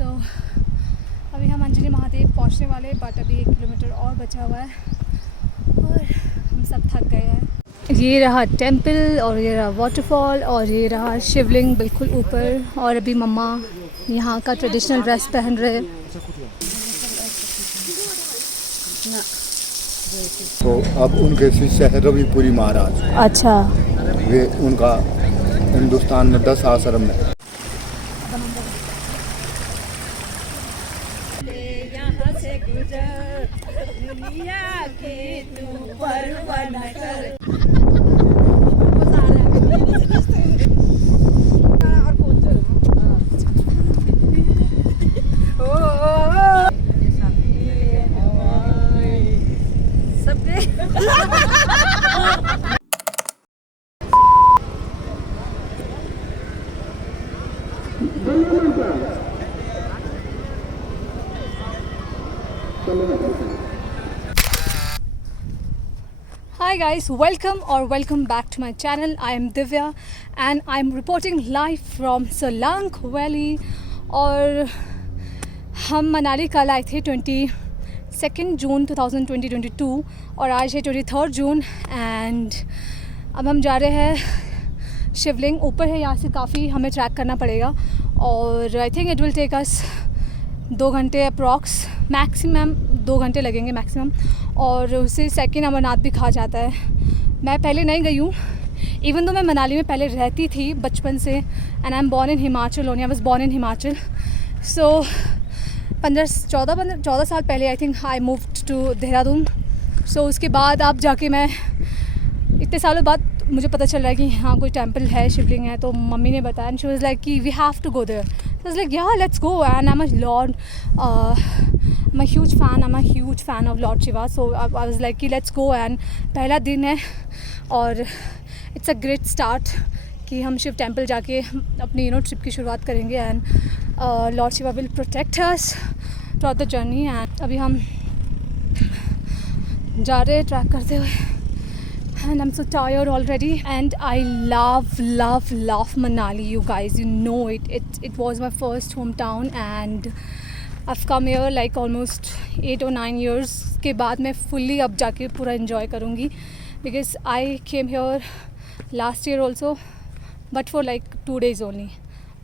सो अभी हम अंजनी महादेव पहुंचने वाले, बट अभी 1 किलोमीटर और बचा हुआ है और हम सब थक गए हैं। ये रहा टेंपल और ये रहा वाटरफॉल और ये रहा शिवलिंग बिल्कुल ऊपर। और अभी मम्मा यहाँ का ट्रेडिशनल ड्रेस पहन रहे हैं। तो अब उनके शिष्य है रविपुरी महाराज। अच्छा, वे उनका हिंदुस्तान में 10 आश्रम है। यहाँ से गुजर दुनिया के तू परवान कर। Hi guys, welcome back to my channel. I am Divya and I am reporting live from Solang Valley। और हम मनाली कल आए थे 22 जून 2022 और आज है 23 जून एंड अब हम जा रहे हैं शिवलिंग। ऊपर है, यहाँ से काफ़ी हमें ट्रैक करना पड़ेगा और I think it will take us 2 घंटे अप्रॉक्स, मैक्सिमम 2 घंटे लगेंगे मैक्सिमम। और उसे सेकंड अमरनाथ भी कहा जाता है। मैं पहले नहीं गई हूँ, इवन तो मैं मनाली में पहले रहती थी बचपन से and I am born in Himachal only. I was born in Himachal. So 14 साल पहले I think I moved to Dehradun. So उसके बाद अब जाके मैं इतने सालों बाद मुझे पता चल रहा है कि हाँ कोई टेंपल है, शिवलिंग है। तो मम्मी ने बताया एंड शी वाज लाइक कि we have to go there. So I was like yeah let's go and I am I'm a huge fan of Lord Shiva, so I was like कि let's go। and पहला दिन है और it's a great start कि हम Shiv temple जाके अपनी trip की शुरुआत करेंगे and Lord Shiva will protect us throughout the journey। and अभी हम जा रहे हैं ट्रैक करते हुए and I'm so tired already and I love Manali, you guys, you know it was my first hometown and I've come here like almost 8 or 9 years के बाद मैं fully अब जाके पूरा enjoy करूँगी because I came here last year also but for like 2 days only।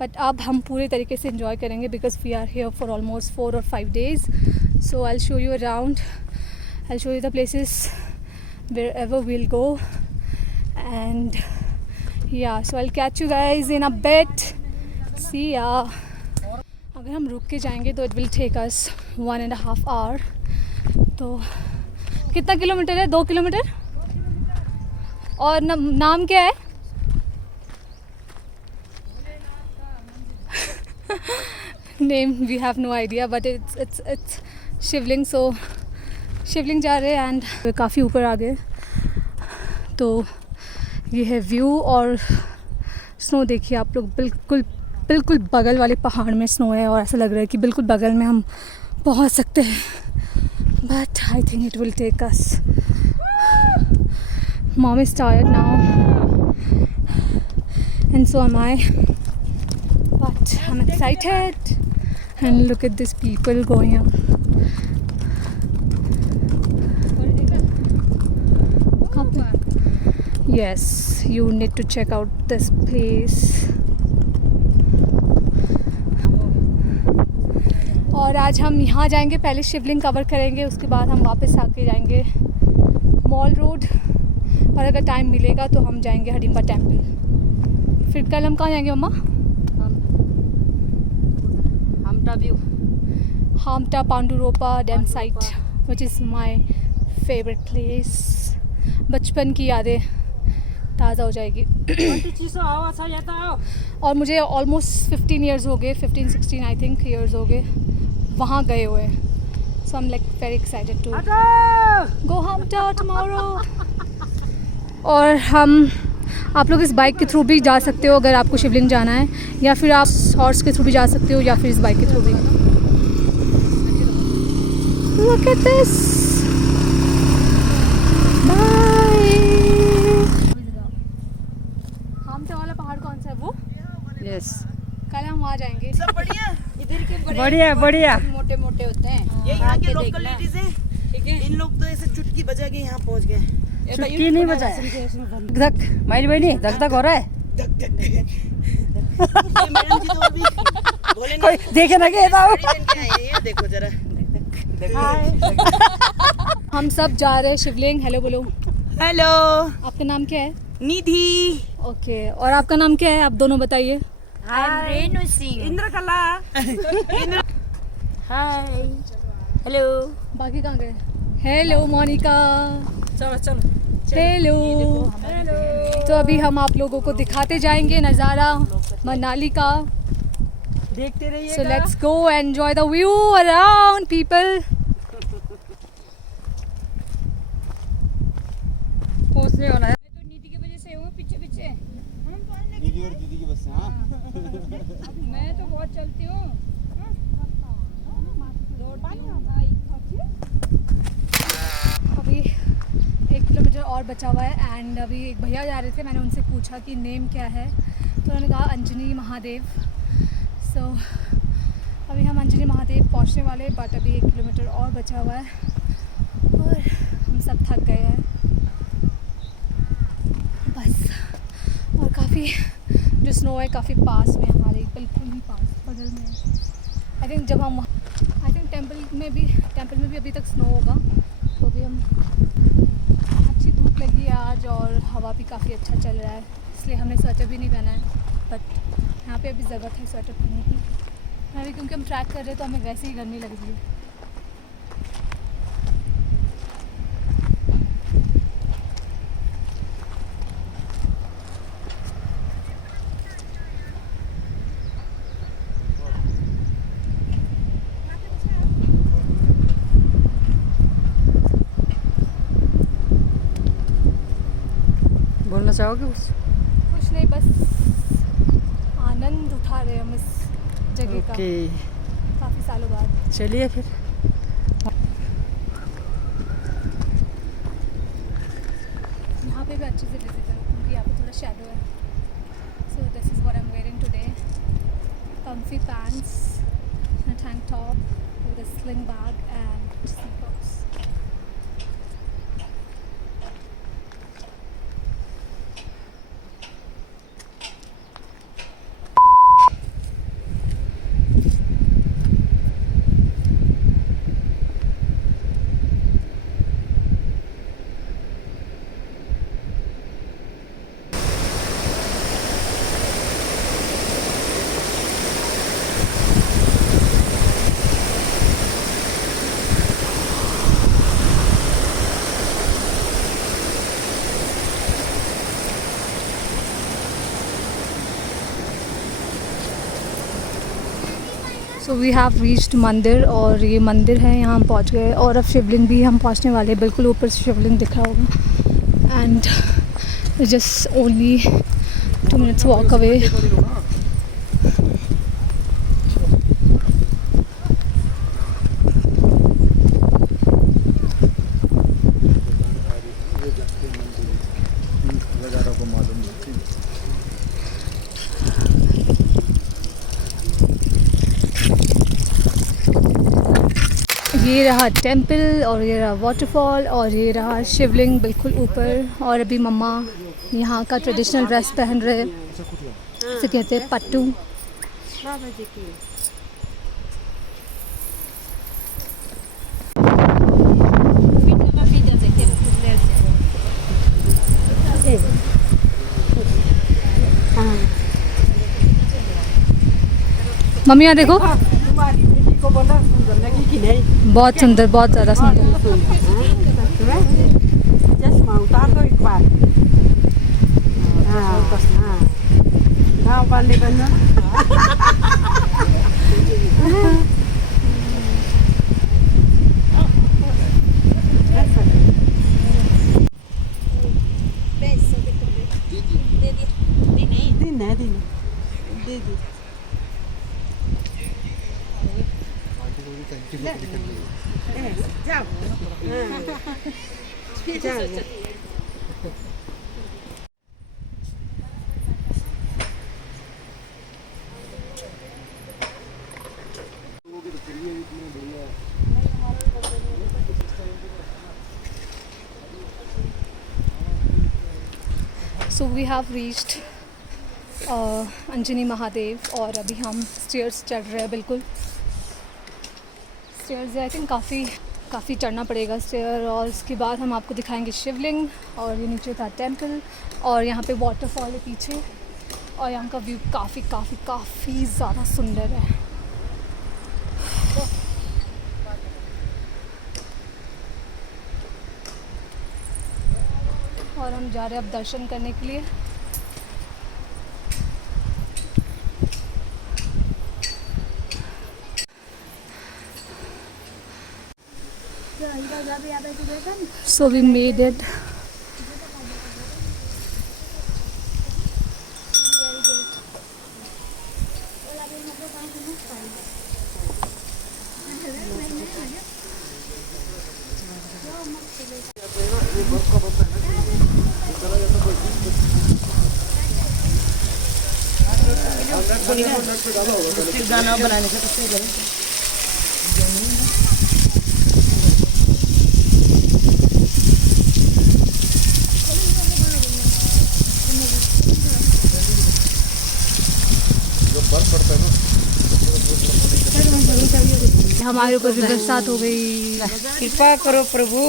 but अब हम पूरे तरीके से enjoy करेंगे because we are here for almost 4 or 5 days। so I'll show you around, I'll show you the places wherever we'll go and yeah, so I'll catch you guys in a bit। see ya। अगर हम रुक के जाएंगे तो it will take us 1.5 hour. तो कितना kilometre है? 2 kilometre. और नाम क्या है? Name we have no idea but it's Shivling. So Shivling जा रहे हैं एंड काफ़ी ऊपर आ गए। तो ये है व्यू और स्नो देखिए आप लोग, बिल्कुल बगल वाले पहाड़ में स्नो है और ऐसा लग रहा है कि बिल्कुल बगल में हम पहुंच सकते हैं but I think it will take us. Mom is tired now and so am I but I am excited and look at this people going up. Yes, you need to check out this place. और आज हम यहाँ जाएंगे, पहले शिवलिंग cover करेंगे, उसके बाद हम वापस आके जाएंगे मॉल रोड और अगर टाइम मिलेगा तो हम जाएंगे हडिम्बा टेंपल। फिर कल हम कहाँ जाएंगे मम्मा? Hamta Panduropa dam site which is my favourite place. बचपन की यादें ताज़ा हो जाएगी। और मुझे ऑलमोस्ट 15 ईयर्स हो गए, 15-16 आई थिंक ईयर्स हो गए वहाँ गए हुए। So I am like very excited to go Hamta tomorrow. और हम आप लोग इस बाइक के थ्रू भी जा सकते हो अगर आपको शिवलिंग जाना है, या फिर आप हॉर्स के थ्रू भी जा सकते हो या फिर इस बाइक के थ्रू भी। Look at this। हामटा वाला पहाड़ कौन सा है वो? यस, कल हम वहाँ जाएंगे। सब बढ़िया। इधर के बढ़िया बढ़िया। मोटे मोटे होते हैं। ये यहाँ के लोकल लेडीज है। ठीक है, इन लोग तो ऐसे चुटकी बजा के यहाँ पहुँच गए। चुटकी नहीं बजाया। धक माइली बहनी धक धक हो रहा है। ये मैडम जी तो अभी बोलेंगे कोई देखे ना के साड़ी पहन के आए हैं, ये देखो जरा। हम सब जा रहे हैं शिवलिंग। हेलो बोलो। हेलो, आपका नाम क्या है? निधि। ओके, और आपका नाम क्या है? आप दोनों बताइए। रेणु सिंह। इंद्रकला। हाय। हेलो। बाकी कहाँ गए? हेलो मोनिका। चलो चलो। हेलो। तो अभी हम आप लोगों को दिखाते जाएंगे नज़ारा मनाली का। देखते रहिए। So let's go enjoy the view around people. पहुंचने वाला है। तो नीति की वजह से हूँ पीछे पीछे। दीदी और दीदी की बस से। हाँ मैं तो बहुत चलती हूँ। अभी 1 किलोमीटर और बचा हुआ है एंड अभी एक भैया जा रहे थे। मैंने उनसे पूछा कि नेम क्या है, तो उन्होंने कहा अंजनी महादेव। सो अभी हम अंजनी महादेव पहुंचने वाले, बट अभी 1 किलोमीटर और बचा हुआ है और हम सब थक गए हैं बस। और काफ़ी जो स्नो है काफ़ी पास में, हमारे बिल्कुल ही पास बगल में। आई थिंक जब हम टेम्पल में भी अभी तक स्नो होगा। तो अभी हम, अच्छी धूप लगी है आज और हवा भी काफ़ी अच्छा चल रहा है, इसलिए हमने स्वेटर भी नहीं पहना है। बट यहाँ पे अभी ज़रूरत है स्वेटर पहनने की। अभी क्योंकि हम ट्रैक कर रहे हैं तो हमें वैसे ही गर्मी लग रही है। बोलना चाहोगे कुछ? कुछ नहीं, बस आनंद उठा रहे हैं हम इस जगह का ओके काफ़ी सालों बाद। चलिए फिर। यहाँ पे भी अच्छे से विजिट करो क्योंकि यहाँ पे थोड़ा शैडो है। So this is what I am wearing today. comfy pants and a tank top with a sling bag and slippers. So we have reached मंदिर, और ये मंदिर है, यहाँ हम पहुँच गए। और अब शिवलिंग भी हम पहुँचने वाले हैं, बिल्कुल ऊपर से शिवलिंग दिख रहा होगा। And just only 2 minutes walk away. को मालूम नहीं। ये रहा टेंपल और ये रहा वाटरफॉल और ये रहा शिवलिंग बिल्कुल ऊपर। और अभी मम्मा यहाँ का ट्रेडिशनल ड्रेस पहन रहे हैं, इसे कहते हैं पट्टू। मम्मी यहाँ देखो, तुम्हारी बेटी को बोला सुंदर लगी कि नहीं? बहुत सुंदर, बहुत ज़्यादा सुंदर। चश्मा उतार दो एक बार। हाँ हाँ गाँव वाले बनो। दिन है दिन दे दी। जाओ जाओ। So we have reached Anjani Mahadev और अभी हम स्टेयर्स चढ़ रहे हैं। बिल्कुल स्टेयर्स आई थिंक काफ़ी चढ़ना पड़ेगा स्टेयर, और उसके बाद हम आपको दिखाएंगे शिवलिंग, और ये नीचे था टेंपल, और यहाँ पे वाटरफॉल है पीछे, और यहाँ का व्यू काफ़ी ज़्यादा सुंदर है। और हम जा रहे हैं अब दर्शन करने के लिए। So we made it. गाना बनाने से कुछ करें। हमारे ऊपर भी बरसात हो गई। कृपा करो प्रभु।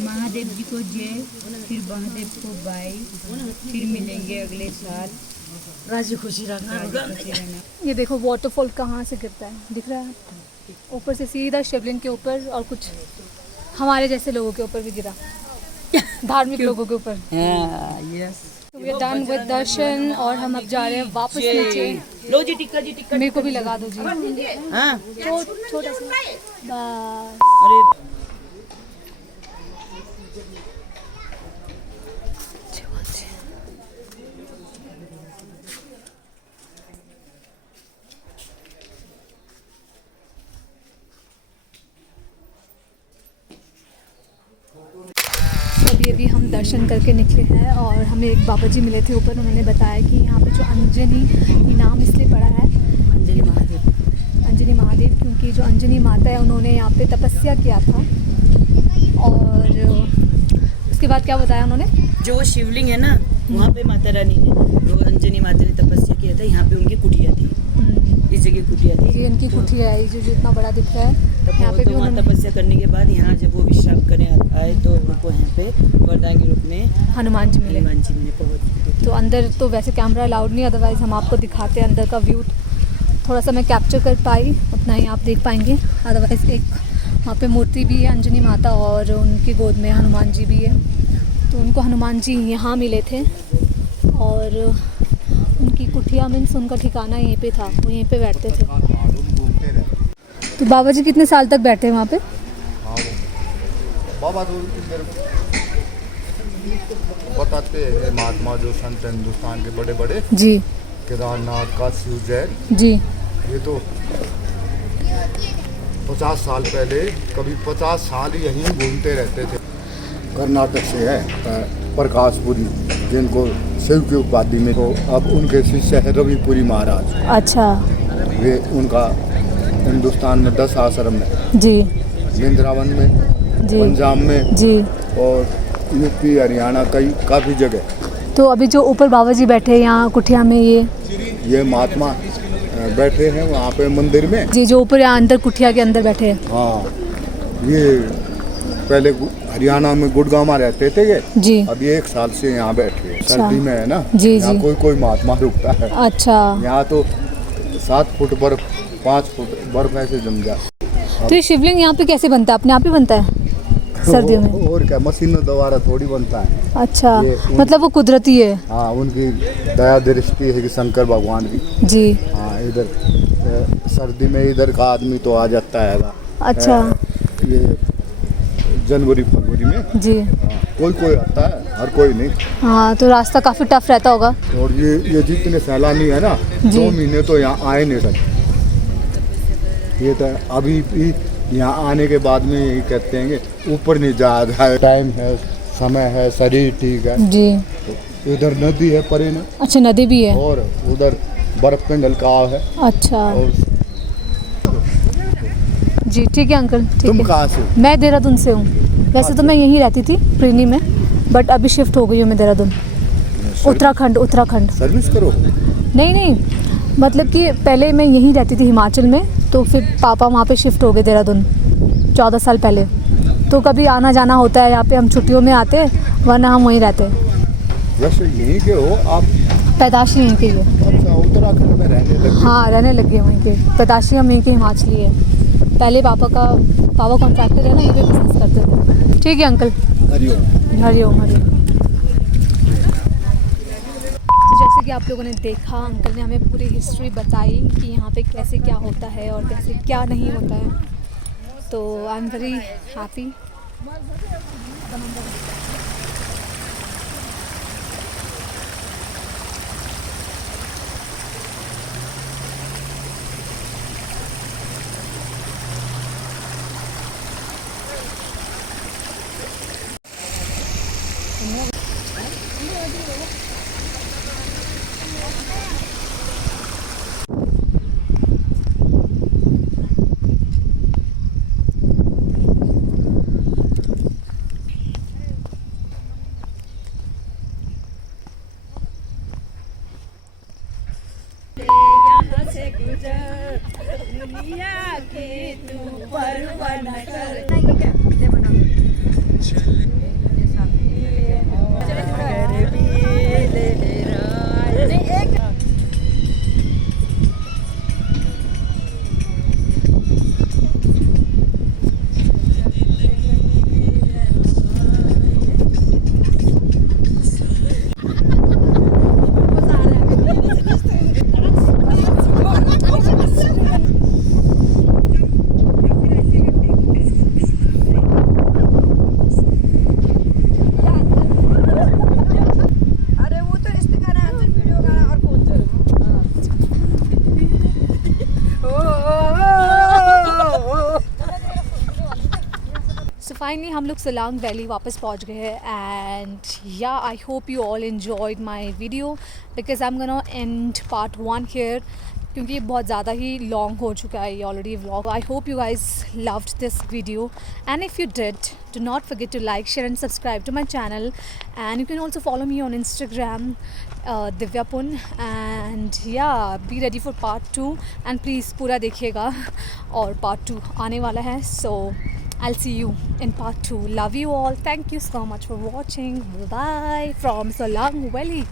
महादेव जी को जय, फिर महादेव को बाय, फिर मिलेंगे अगले साल। राजी खुशी रखना। ये देखो वाटरफॉल कहाँ से गिरता है, दिख रहा है ऊपर से सीधा शिवलिंग के ऊपर, और कुछ हमारे जैसे लोगों के ऊपर भी गिरा, धार्मिक लोगों के ऊपर। Yes. We are done with darshan और हम अब जा रहे हैं वापस नीचे। लो जी टिक्का जी टिक्का। मेरे को भी लगा दो जी। हाँ। छोटा सा बस। अरे अभी हम दर्शन करके निकले हैं, और हमें एक बाबा जी मिले थे ऊपर। उन्होंने बताया कि यहाँ पे जो अंजनी, ये नाम इसलिए पड़ा है अंजनी महादेव। अंजनी महादेव क्योंकि जो अंजनी माता है उन्होंने यहाँ पे तपस्या किया था। और उसके बाद क्या बताया उन्होंने? जो शिवलिंग है ना, वहाँ पे माता रानी ने, जो अंजनी माता ने तपस्या किया था, यहाँ पे उनकी कुटिया थी। इस जगह कुटिया थी। ये इनकी कुटिया है, जो इतना बड़ा दिख रहा है। यहाँ पे तो भी वहाँ उन्होंने तपस्या करने के बाद यहाँ जब वो विश्राम करने आए तो उनको यहाँ पे वरदान के रूप में हनुमान जी मिले। हनुमान जी ने बहुत। तो अंदर तो वैसे कैमरा अलाउड नहीं, अदरवाइज़ हम आपको दिखाते हैं अंदर का व्यू। थोड़ा सा मैं कैप्चर कर पाई, उतना ही आप देख पाएंगे। अदरवाइज़ एक वहाँ पे मूर्ति भी है अंजनी माता, और उनकी गोद में हनुमान जी भी है। तो उनको हनुमान जी यहाँ मिले थे, और उनकी कुटिया मीन्स उनका ठिकाना यहीं पे था, वो यहीं पे बैठते थे। तो बाबा जी कितने साल तक बैठे हैं वहाँ पे? बाबा तो इधर बताते हैं महात्मा जो संत हिंदुस्तान के बड़े बड़े जी, केदारनाथ, काशी, उज्जैन, जी, ये तो 50 साल पहले, कभी 50 साल यहीं घूमते रहते थे। कर्नाटक से है प्रकाशपुरी, जिनको शिव की उपाधि में, तो अब उनके शिष्य है रविपुरी महाराज। अच्छा वे उनका हिंदुस्तान में 10 आश्रम है, जी, वृंदावन में, जी, पंजाब में, जी। और यूपी, हरियाणा, काफ़ी जगह। तो अभी जो ऊपर बाबा जी बैठे हैं यहाँ कुटिया में, ये महात्मा बैठे हैं वहाँ पे मंदिर में जी, जो ऊपर यहाँ अंदर कुटिया के अंदर बैठे हैं। हाँ, ये पहले हरियाणा में गुड़गांव में रहते थे ये जी। अभी 1 साल से यहाँ बैठे हैं। सर्दी में है ना, जी, यहाँ जी। कोई महात्मा रुकता है। अच्छा, यहाँ तो 7 फुट बर्फ, 5 फुट बर्फ ऐसे जम जाए। तो ये शिवलिंग यहाँ पे कैसे बनता है? अपने आप ही बनता है सर्दियों में? और क्या, मशीनों द्वारा थोड़ी बनता है। अच्छा, मतलब वो कुदरती है। हाँ, उनकी दया दृष्टि है कि शंकर भगवान की। जी। हाँ, इधर सर्दी में इधर का आदमी तो आ जाता है। अच्छा। ये जनवरी फरवरी में जी। कोई आता है, हर कोई नहीं। हाँ, तो रास्ता काफ़ी टफ रहता होगा। और ये जितने सैलानी है ना, 2 महीने तो यहाँ आए नहीं सर। ये तो अभी भी यहाँ आने के बाद में यही कहते हैं कि ऊपर नहीं जाया जाए, टाइम है, समय है, शरीर ठीक है। जी। तो इधर नदी है परे ना, अच्छा, नदी भी है। और उधर बर्फ पे ढलकाव है। अच्छा और जी, ठीक है अंकल, ठीक तुम है। कहाँ से हो? मैं देहरादून से हूँ। वैसे तो मैं यहीं रहती थी प्रीनी में, बट अभी शिफ्ट हो गई हूँ मैं देहरादून। उत्तराखंड, उत्तराखंड। सर्विस करो? नहीं नहीं, मतलब कि पहले मैं यहीं रहती थी हिमाचल में, तो फिर पापा वहाँ पे शिफ्ट हो गए देहरादून 14 साल पहले। तो कभी आना जाना होता है यहाँ पे, हम छुट्टियों में आते हैं, वरना हम वहीं रहते हैं। वैसे यहीं के हो आप? पैदाशी यहीं की है। अच्छा, उत्तराखंड में रहने लगे? हाँ, रहने लग गए वहीं के। पैदाशी हम यहीं के हिमाचली है। पहले पापा कॉन्ट्रैक्टर है ना, ये भी बिजनेस करते थे। ठीक है अंकल, हरिओम। हरिओम हरिओम। तो जैसे कि आप लोगों ने देखा, अंकल ने हमें पूरी हिस्ट्री बताई कि यहाँ पे कैसे क्या होता है और कैसे क्या नहीं होता है। तो I am very happy. Finally हम लोग सोलांग वैली वापस पहुंच गए हैं। एंड या I hope you all enjoyed my video, because I am gonna and part 1 here, क्योंकि ये बहुत ज़्यादा ही लॉन्ग हो चुका है ये already vlog. I hope you guys loved this video, and if you did, do not forget to like, share and subscribe to my channel, and you can also follow me on Instagram, Divya Pun, and yeah, be ready for part 2 and please पूरा देखिएगा और part 2 आने वाला है। So I'll see you in part 2. Love you all. Thank you so much for watching. Bye from Solang Valley.